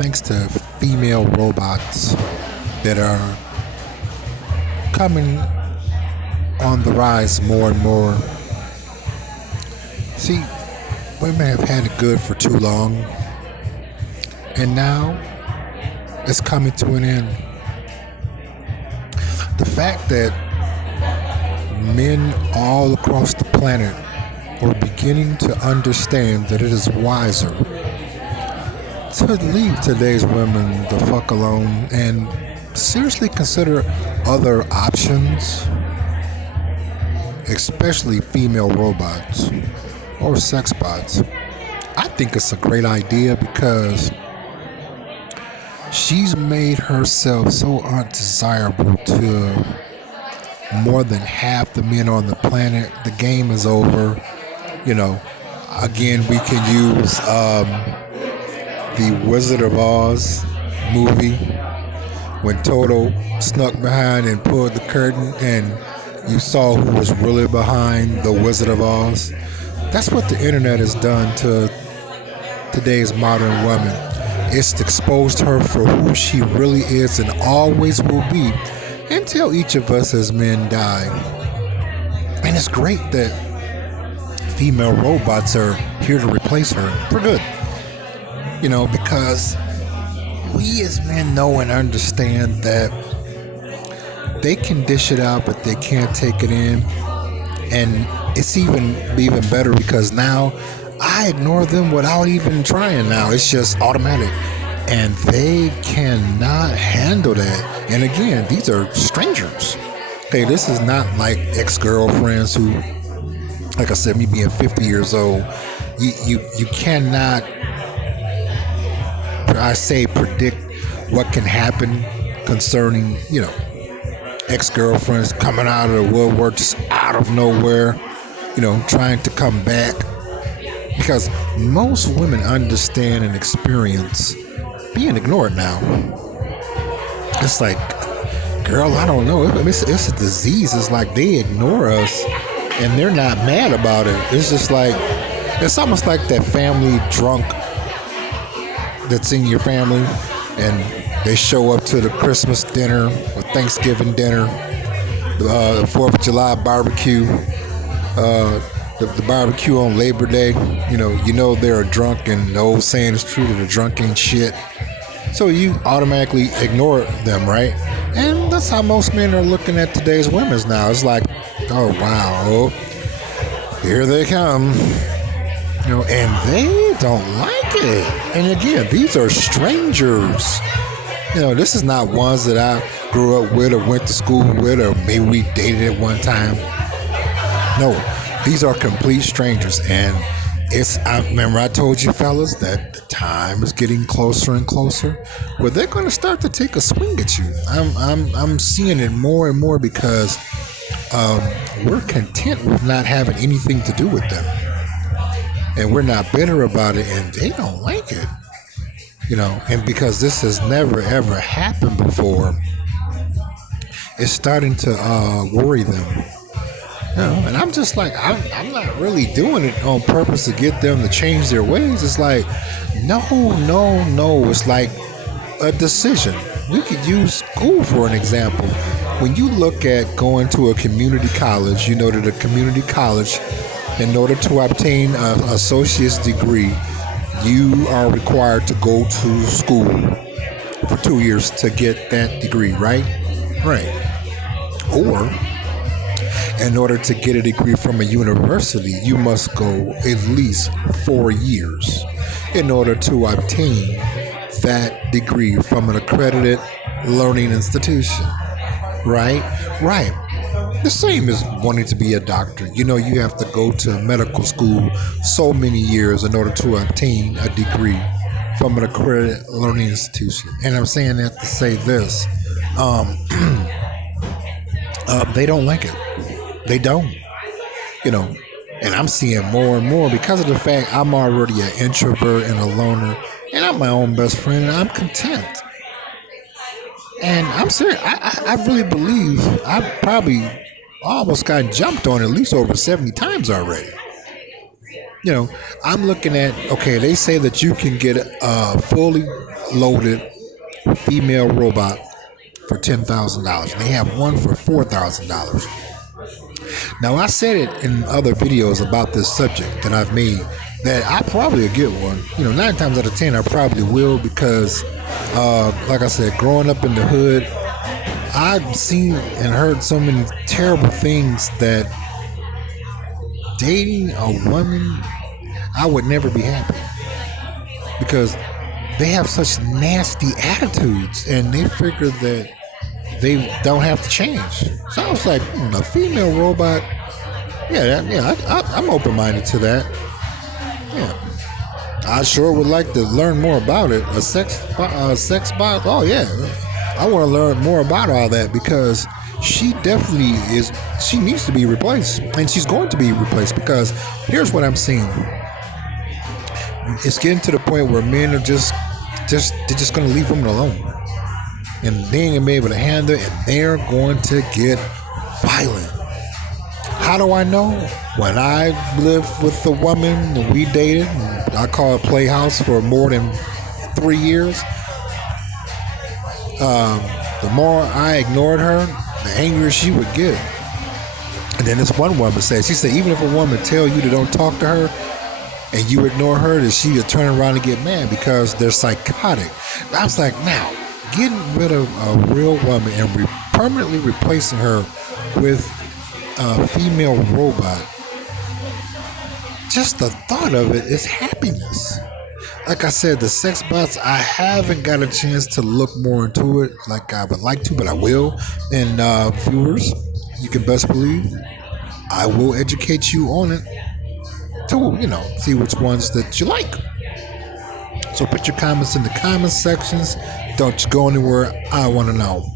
thanks to female robots that are coming on the rise more and more. See, women have had it good for too long, and now it's coming to an end. The fact that men all across the planet are beginning to understand that it is wiser to leave today's women the fuck alone and seriously consider other options, especially female robots or sex bots. I think it's a great idea because she's made herself so undesirable to more than half the men on the planet. The game is over. Again, we can use the Wizard of Oz movie when Toto snuck behind and pulled the curtain and you saw who was really behind the Wizard of Oz. That's what the internet has done to today's modern woman. It's exposed her for who she really is and always will be until each of us as men die. And it's great that female robots are here to replace her for good. Because we as men know and understand that they can dish it out, but they can't take it in. And it's even better because now I ignore them without even trying now. It's just automatic. And they cannot handle that. And again, these are strangers. Okay, this is not like ex-girlfriends who, like I said, me being 50 years old, you cannot, I say, predict what can happen concerning, ex-girlfriends coming out of the woodwork just out of nowhere, trying to come back. Because most women understand and experience being ignored now. It's like, girl, I don't know. It's a disease. It's like they ignore us and they're not mad about it. It's just like, it's almost like that family drunk that's in your family and they show up to the Christmas dinner or Thanksgiving dinner, the 4th of July barbecue, the barbecue on Labor Day. You know they're drunk, and the old saying is true that the drunk ain't shit. So you automatically ignore them, right? And that's how most men are looking at today's women now. It's like, oh wow, here they come. And they don't like it. And again, these are strangers. This is not ones that I grew up with or went to school with or maybe we dated at one time. No, these are complete strangers. And I remember I told you fellas that the time is getting closer and closer where they're going to start to take a swing at you. I'm seeing it more and more because we're content with not having anything to do with them. And we're not bitter about it, and they don't like it. And because this has never ever happened before, it's starting to worry them. And I'm just like, I'm not really doing it on purpose to get them to change their ways. It's like, no. It's like a decision. We could use school for an example. When you look at going to a community college, that a community college, in order to obtain an associate's degree, you are required to go to school for 2 years to get that degree, right? Right. Or, in order to get a degree from a university, you must go at least 4 years in order to obtain that degree from an accredited learning institution. Right? Right. The same as wanting to be a doctor. You have to go to medical school so many years in order to obtain a degree from an accredited learning institution. And I'm saying that to say this. They don't like it. They don't. And I'm seeing more and more because of the fact I'm already an introvert and a loner, and I'm my own best friend, and I'm content. And I'm serious. I really believe I probably almost got jumped on at least over 70 times already. You know, I'm looking at, okay, they say that you can get a fully loaded female robot for $10,000. They have one for $4,000. Now, I said it in other videos about this subject that I've made that I probably will get one. You know, 9 times out of 10, I probably will because, like I said, growing up in the hood, I've seen and heard so many terrible things that dating a woman, I would never be happy because they have such nasty attitudes and they figure that they don't have to change. So I was like, a female robot, I'm open minded to that. Yeah, I sure would like to learn more about it. Sex bot. Oh yeah, I want to learn more about all that because she definitely is. She needs to be replaced, and she's going to be replaced because here's what I'm seeing. It's getting to the point where men are they're just going to leave women alone, and they ain't gonna be able to handle it, and they're going to get violent. How do I know? When I lived with a woman and we dated, and I called Playhouse for more than 3 years. The more I ignored her, the angrier she would get. And then this one woman said, she said, even if a woman tell you to don't talk to her and you ignore her, that she'll turn around and get mad because they're psychotic. I was like, now, getting rid of a real woman and permanently replacing her with a female robot, just the thought of it is happiness. Like I said, the sex bots, I haven't got a chance to look more into it like I would like to, but I will. And viewers, you can best believe I will educate you on it to, see which ones that you like. So put your comments in the comment sections. Don't you go anywhere. I want to know.